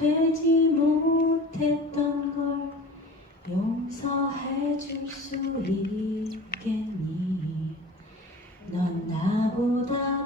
되지 못했던 걸 용서해 줄 수 있겠니? 넌 나보다